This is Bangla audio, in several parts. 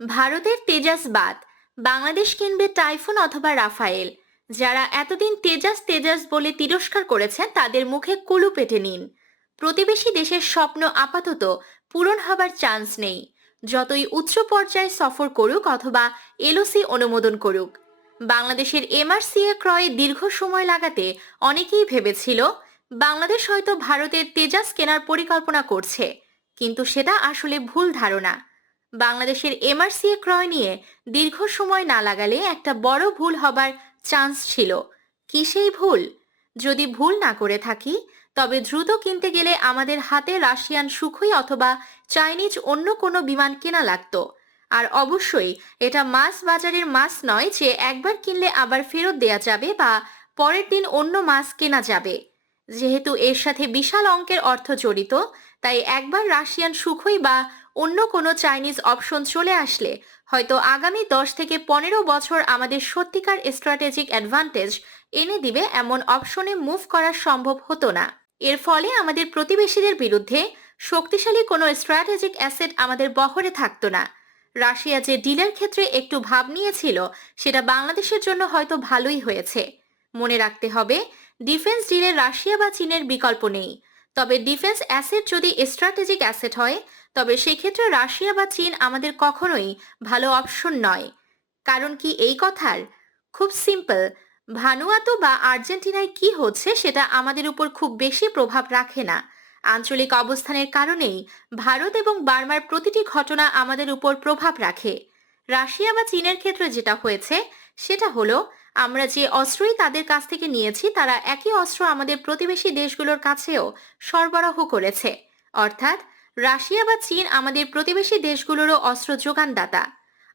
ভারতের তেজাস বাদ, বাংলাদেশ কিনবে টাইফুন অথবা রাফায়েল। যারা এতদিন তেজাস তেজাস বলে তিরস্কার করেছেন, তাদের মুখে কুলু পেটে নিন। প্রতিবেশী দেশের স্বপ্ন আপাতত পূরণ হবার চান্স নেই। যতই উচ্চ পর্যায়ে সফর করুক অথবা এলওসি অনুমোদন করুক, বাংলাদেশের এমআরসিএ ক্রয়ে দীর্ঘ সময় লাগাতে অনেকেই ভেবেছিল, বাংলাদেশ হয়তো ভারতের তেজাস কেনার পরিকল্পনা করছে। কিন্তু সেটা আসলে ভুল ধারণা। বাংলাদেশের এমআরসিএ ক্রয় নিয়ে দীর্ঘ সময় না লাগালে একটা বড় ভুল হবার চান্স ছিল। কি সেই ভুল? যদি ভুল না করে থাকি, তবে দ্রুত কিনতে গেলে আমাদের হাতে রাশিয়ান সুখই অথবা চাইনিজ অন্য কোনো বিমান কেনা লাগতো। আর অবশ্যই এটা মাছ বাজারের মাছ নয় যে একবার কিনলে আবার ফেরত দেয়া যাবে বা পরের দিন অন্য মাছ কেনা যাবে। যেহেতু এর সাথে বিশাল অঙ্কের অর্থ জড়িত, তাই একবার রাশিয়ান সুখই বা অন্য কোনো চাইনিজ অপশন চলে আসলে, হয়তো আগামী দশ থেকে পনেরো বছর আমাদের সত্যিকার স্ট্র্যাটেজিক অ্যাডভান্টেজ এনে দিবে এমন অপশনে মুভ করা সম্ভব হতো না। এর ফলে আমাদের প্রতিবেশীদের বিরুদ্ধে শক্তিশালী কোনো স্ট্র্যাটেজিক অ্যাসেট আমাদের বহরে থাকতো না। রাশিয়া যে ডিলের ক্ষেত্রে একটু ভাব নিয়েছিল, সেটা বাংলাদেশের জন্য হয়তো ভালোই হয়েছে। মনে রাখতে হবে, ডিফেন্স ডিলে রাশিয়া বা চীনের বিকল্প নেই। তবে ডিফেন্স অ্যাসেট যদি স্ট্র্যাটেজিক অ্যাসেট হয়, তবে সেক্ষেত্রে রাশিয়া বা চীন আমাদের কখনোই ভালো অপশন নয়। কারণ কি এই কথার? খুব সিম্পল। ভানুয়াতো বা আর্জেন্টিনায় কি হচ্ছে সেটা আমাদের উপর খুব বেশি প্রভাব রাখে না। আঞ্চলিক অবস্থানের কারণেই ভারত এবং বার্মার প্রতিটি ঘটনা আমাদের উপর প্রভাব রাখে। রাশিয়া বা চীনের ক্ষেত্রে যেটা হয়েছে, সেটা হলো আমরা যে অস্ত্রই তাদের কাছ থেকে নিয়েছি, তারা একই অস্ত্র আমাদের প্রতিবেশী দেশগুলোর কাছেও সরবরাহ করেছে। অর্থাৎ, রাশিয়া বা চীন আমাদের প্রতিবেশী দেশগুলোরও অস্ত্র যোগানদাতা।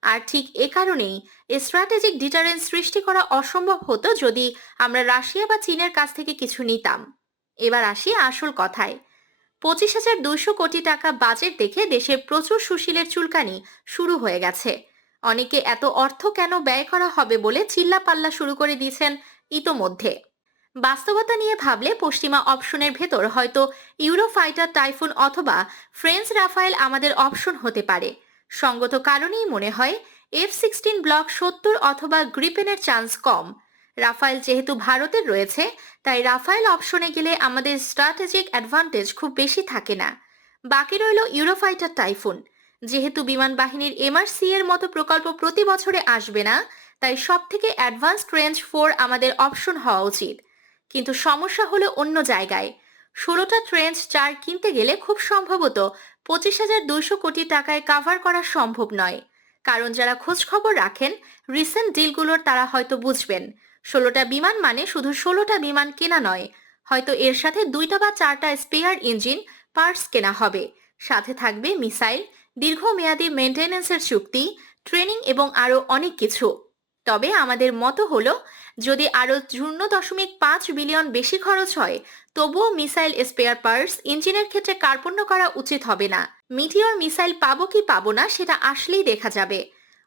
আর ঠিক এ কারণেই স্ট্র্যাটেজিক ডিটারেন্স সৃষ্টি করা অসম্ভব হতো যদি আমরা রাশিয়া বা চীনের কাছ থেকে কিছু নিতাম। এবার আসি আসল কথায়। পঁচিশ হাজার দুইশো কোটি টাকা বাজেট দেখে দেশে প্রচুর সুশীলের চুলকানি শুরু হয়ে গেছে। অনেকে এত অর্থ কেন ব্যয় করা হবে বলে চিল্লাপাল্লা শুরু করে দিয়েছেন ইতোমধ্যে। বাস্তবতা নিয়ে ভাবলে পশ্চিমা অপশনের ভেতর হয়তো ইউরোফাইটার টাইফুন অথবা ফ্রেঞ্চ রাফায়েল আমাদের অপশন হতে পারে। সঙ্গত কারণেই মনে হয় এফ সিক্সটিন ব্লক সত্তর অথবা গ্রিপেনের চান্স কম। রাফায়েল যেহেতু ভারতের রয়েছে, তাই রাফায়েল অপশনে গেলে আমাদের স্ট্র্যাটেজিক অ্যাডভান্টেজ খুব বেশি থাকে না। বাকি রইল ইউরোফাইটার টাইফুন। যেহেতু বিমান বাহিনীর এমআরসি এর মতো প্রকল্প প্রতি বছরে আসবে না, তাই সব থেকে অ্যাডভান্সড রেঞ্জ ফোর আমাদের অপশন হওয়া উচিত। কিন্তু সমস্যা হলো অন্য জায়গায়। ষোলোটা ট্রেঞ্চ চার কিনতে গেলে খুব সম্ভবত পঁচিশ হাজার দুইশো কোটি টাকায় কাভার করা সম্ভব নয়। কারণ যারা খোঁজ খবর রাখেন রিসেন্ট ডিলগুলোর তারা হয়তো বুঝবেন। ষোলোটা বিমান মানে শুধু ষোলোটা বিমান কেনা নয়, হয়তো এর সাথে দুইটা বা চারটা স্পেয়ার ইঞ্জিন পার্টস কেনা হবে। সাথে থাকবে মিসাইল দীর্ঘমেয়াদী মেনটেন্যান্সের চুক্তি ট্রেনিং এবং আরও অনেক কিছু। তবে আমাদের মতো হলো, যদি আরও শূন্য দশমিক পাঁচ বিলিয়ন বেশি খরচ হয়, তবুও মিসাইল স্পেয়ার পার্টস ইঞ্জিনের ক্ষেত্রে কার্পণ্য করা উচিত হবে না। মিটিওর মিসাইল পাবো কি পাবো না সেটা আসলেই দেখা যাবে।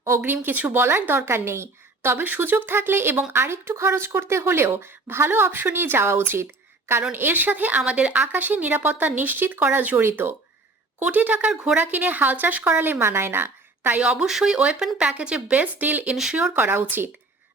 অগ্রিম কিছু বলার দরকার নেই। তবে সুযোগ থাকলে এবং আরেকটু খরচ করতে হলেও ভালো অপশনই যাওয়া উচিত। কারণ এর সাথে আমাদের আকাশে নিরাপত্তা নিশ্চিত করা জড়িত। কোটি টাকার ঘোড়া কিনে হাল চাষ করালে মানায় না। তাই অবশ্যই ওয়েপন প্যাকেজে বেস্ট ডিল ইনশিওর করা উচিত।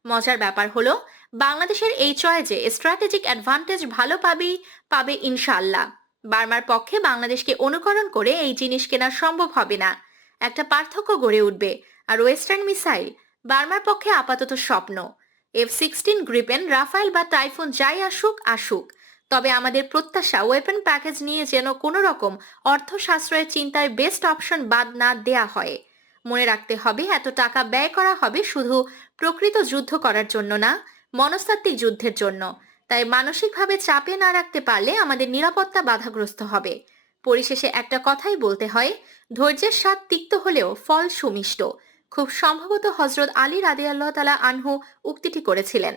মজার ব্যাপার হলো, বাংলাদেশের এই চয়েজে স্ট্র্যাটেজিক অ্যাডভান্টেজ ভালো পাবেই পাবে ইনশাল্লাহ বার্মার পক্ষে বাংলাদেশকে অনুকরণ করে এই জিনিস কেনা সম্ভব হবে না। একটা পার্থক্য গড়ে উঠবে। আর ওয়েস্টার্ন মিসাইল, বার্মার পক্ষে আপাতত স্বপ্ন। এফ সিক্সটিন গ্রিপেন রাফাইল বা টাইফুন যাই আসুক আসুক। তবে আমাদের প্রত্যাশা ওয়েপন প্যাকেজ নিয়ে যেন কোনো রকম অর্থ সাশ্রয়ের চিন্তায় বেস্ট অপশন বাদ না দেয়া হয়। মনে রাখতে হবে, এত টাকা ব্যয় করা হবে শুধু প্রকৃত যুদ্ধ করার জন্য না, মনস্তাত্ত্বিক যুদ্ধের জন্য। তাই মানসিকভাবে চাপে না রাখতে পারলে আমাদের নিরাপত্তা বাধাগ্রস্ত হবে। পরিশেষে একটা কথাই বলতে হয়, ধৈর্যের স্বাদ তিক্ত হলেও ফল সুমিষ্ট। খুব সম্ভবত হজরত আলী রাদিয়াল্লাহ তালা আনহু উক্তিটি করেছিলেন।